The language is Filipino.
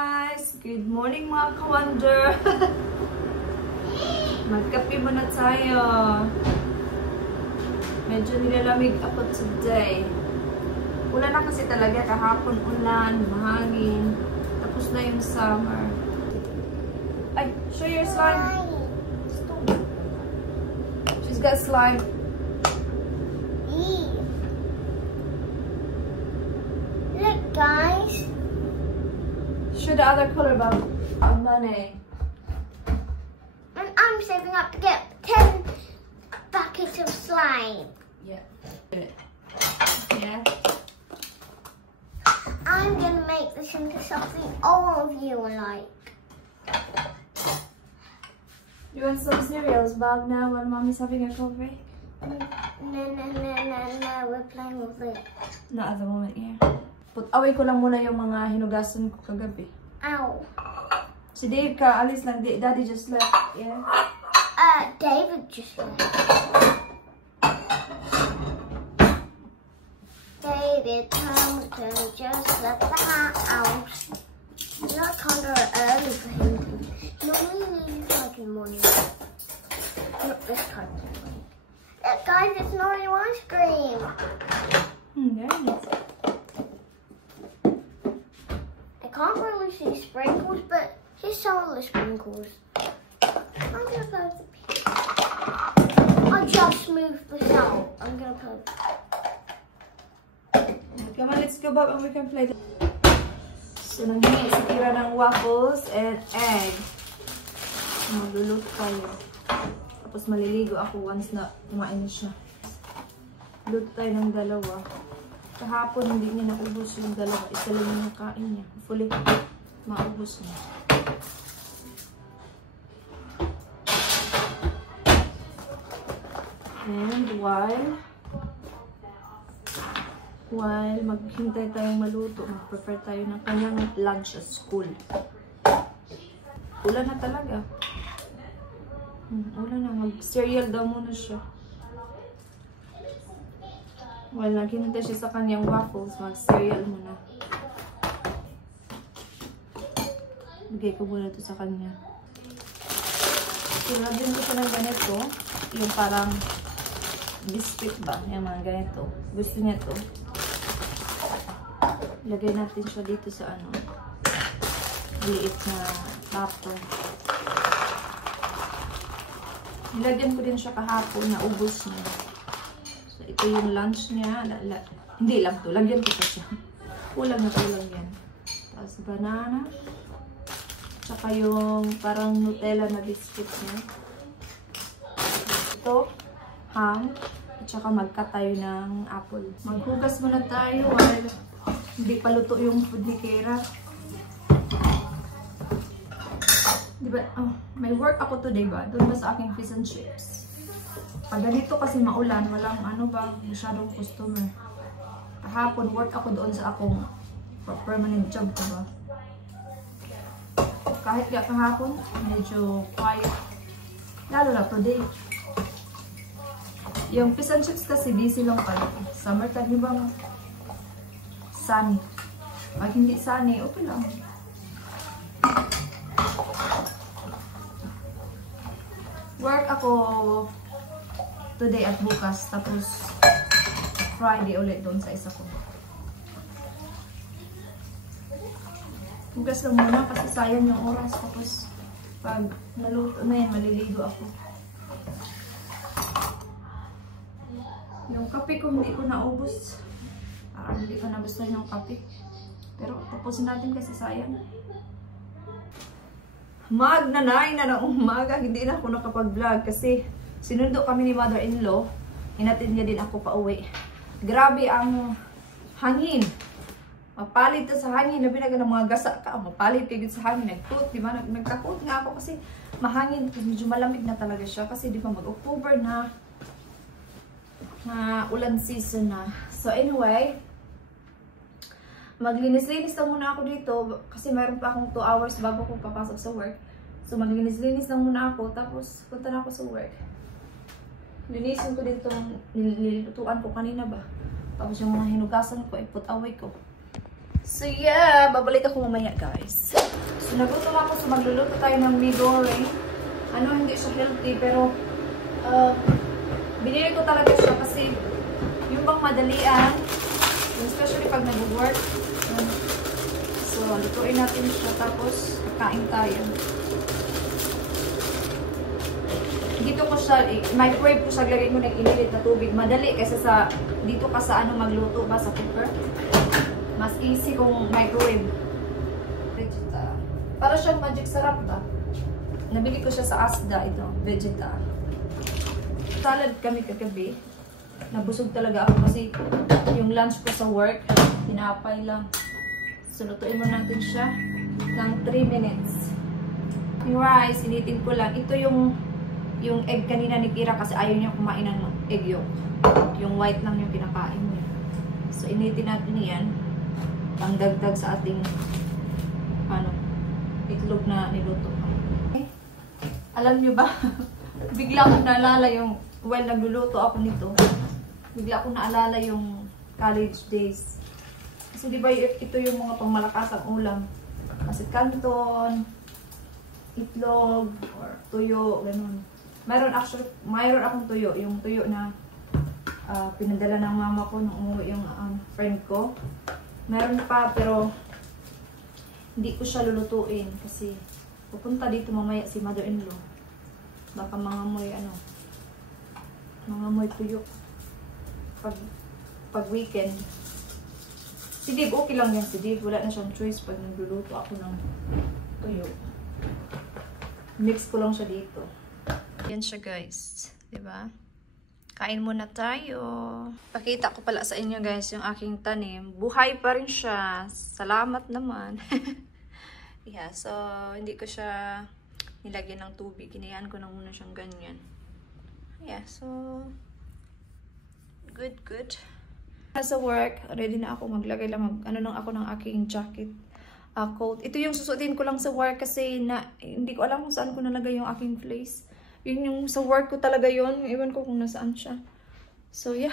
guys! Good morning mga ka-wonder! Magkape muna tayo. Medyo nilalamig ako today. Ulan na kasi talaga. Kahapon ulan, mahangin. Tapos na yung summer. Ay, show your slime. She's got slime. Look, guys. Show the other color about money. And I'm saving up to get 10 buckets of slime. Yeah. Yeah. I'm gonna make this into something all of you like. You want some cereals, Bob, now when Mommy's having a coffee? No, we're playing with it. Not at the moment, yeah. Put-away ko lang muna yung mga hinugasan ko kagabi. Ow. Si Dave ka, alis lang. Daddy just left, yeah? David just left. David Hamilton just left the house. It's not kind of early for him. Normally he's like in the morning. Not this kind of morning. Guys, it's not your ice cream. There it is. I can't really see sprinkles, but here's some of the sprinkles. I'm gonna put the pink. I just moved the salt. I'm gonna put. Come on, let's go, Bob, and we can play. So, nanghingi si Kira ng waffles and egg. Magluluto tayo. Tapos maliligo ako once na kumain siya. Luto tayo ng dalawa. Kahapon hindi niya naubos yung dalawa. Isa lang yung nakain niya. Hopefully, maubos niya. And while maghintay tayong maluto, mag-prepare tayo ng kanyang lunch at school. Ulan na talaga. Ulan na. Mag-cereal daw muna siya. While naghintay siya sa kanyang waffles, mag-cereal muna. Bigay ko muna ito sa kanya. Sinabin ko siya ng ganito. Yung parang biscuit ba? Yung mga ganito. Gusto niya to. Ilagay natin siya dito sa ano. Liit na plato. Nilagyan ko din siya kahapon na ubos niya. So, ito yung lunch niya. Hindi lang to. Lagyan ko pa siya. Kulang na kulang yan. Tapos banana. Tsaka yung parang Nutella na biscuit niya. Ito. Ham. At saka mag-cut tayo ng apple. Maghugas muna tayo while hindi pa luto yung food ni Kira. Diba, may work ako today ba? Doon ba sa aking fish and chips? Pag ganito kasi maulan, walang ano ba, masyadong customer. Kahapon, work ako doon sa akong permanent job ko ba? Kahit kaya kahapon, medyo quiet. Lalo na today. Yung fish and chips kasi busy lang pala. Summertime, di ba? Sunny. Pag hindi sunny, okay lang. Work ako today at bukas. Tapos Friday ulit doon sa isa ko. Hugas lang muna kasi sayang yung oras. Tapos pag naluto na yan, maliligo ako. Yung kape ko hindi ko naubos. Hindi ko nagustuhan yung kape. Pero tapusin natin kasi sayang. Magnanay na ng umaga. Hindi na ako nakapag-vlog kasi sinundo kami ni mother-in-law. Hinatid niya din ako pa uwi. Grabe ang hangin. Mapalit na sa hangin. Labi na ng mga gasa ka. Mapalit kayo sa hangin. Nagkut, di ba? Nagkakut nga ako kasi mahangin. Medyo malamig na talaga siya. Kasi di ba mag-October na. Ulan season na. So anyway, maglinis-linis lang muna ako dito kasi mayroon pa akong 2 hours bago ko papasok sa work. So maglinis-linis lang muna ako tapos punta na ako sa work. Linisin ko dito nilulutuan ko kanina ba. Tapos yung mga hinugasan ko, i-put away ko. So yeah, babalik ako mamaya guys. So, nagutom ako. So, magluluto tayo ng mee goreng. Ano, hindi siya healthy, pero binili ko talaga siya kasi yung bang madalian, especially pag nag-work. So, lutuin natin siya tapos kain tayo. Dito ko siya, microwave ko siya, lagay ko ng inilit na tubig. Madali kasi sa, dito ka sa ano magluto ba sa cooker. Mas easy kung microwave. Vegeta. Para siyang magic sarap ba? Nabili ko siya sa Asda, ito, Vegeta. Salad kami kagabi. Nabusog talaga ako kasi yung lunch ko sa work, tinapay lang. So, lutuin mo natin siya ng 3 minutes. Yung rice, initin ko lang. Ito yung egg kanina ni Kira kasi ayaw niya kumain ng egg yolk. Yung white lang yung kinakain niya. So, initin natin yan. Pang dagdag sa ating itlog na niluto. Okay. Alam niyo ba? Bigla akong naalala yung, well, nagluluto ako nito. Bigla akong naalala yung college days. Kasi di ba ito yung mga pangmalakasang ulam. Kasi canton, itlog, or tuyo, ganun. Mayroon akong tuyo. Yung tuyo na pinadala ng mama ko nung umuwi yung friend ko. Meron pa, pero hindi ko siya lulutuin kasi pupunta dito mamaya si mother-in-law. Baka mangamoy mangamoy tuyo. Pag weekend. Si Dave, okay lang yan si Dave. Wala na siyang choice pag nagluluto ako ng tuyo. Mix ko lang siya dito. Yan siya guys. Diba? Kain muna tayo. Pakita ko pala sa inyo guys yung aking tanim. Buhay pa rin siya. Salamat naman. Yeah, so hindi ko siya nilagyan ng tubig. Hinayaan ko na muna siyang ganyan. Yeah, so good. Sa work, ready na ako maglagay lang ako ng aking jacket. Coat. Ito yung susuotin ko lang sa work kasi hindi ko alam kung saan ko nalagay yung aking place. Yun yung sa work ko talaga yun. Iwan ko kung nasaan siya. So, yeah.